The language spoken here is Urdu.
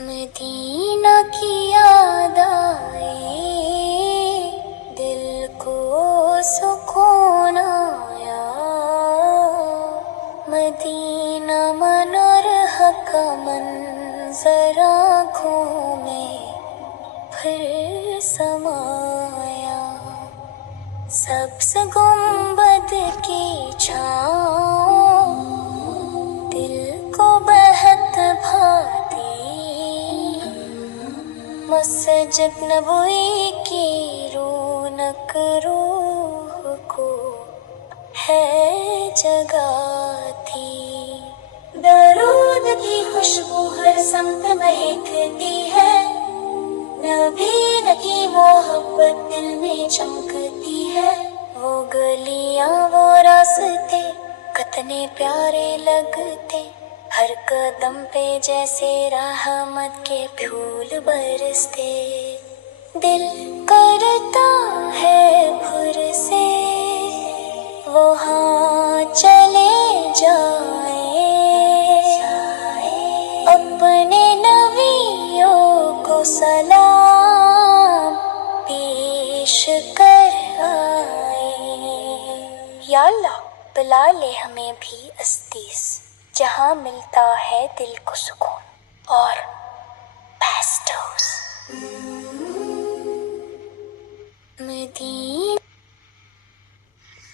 مدینہ کی یاد آئی، دل کو سکون آیا، مدینہ من اور حق کا منظر آنکھوں میں پھر سمایا، سبز گنبد کی چھاؤں دل کو بہت بھاتی، مسجد نبوی کی رونق روح کو ہے جگاتی، درود کی خوشبو ہر سمت مہکتی ہے، نبی کی محبت دل میں چمکتی ہے، وہ گلیاں وہ راستے کتنے پیارے لگتے، ہر قدم پہ جیسے رحمت کے پھول برستے، دل کرتا ہے پھر سے وہاں چلے جائیں، اپنے نبیوں کو سلام پیش کر آئیں۔ یا اللہ بلا لے ہمیں بھی اسدیس، جہاں ملتا ہے دل کو سکون اور پیسٹوس۔ مدینہ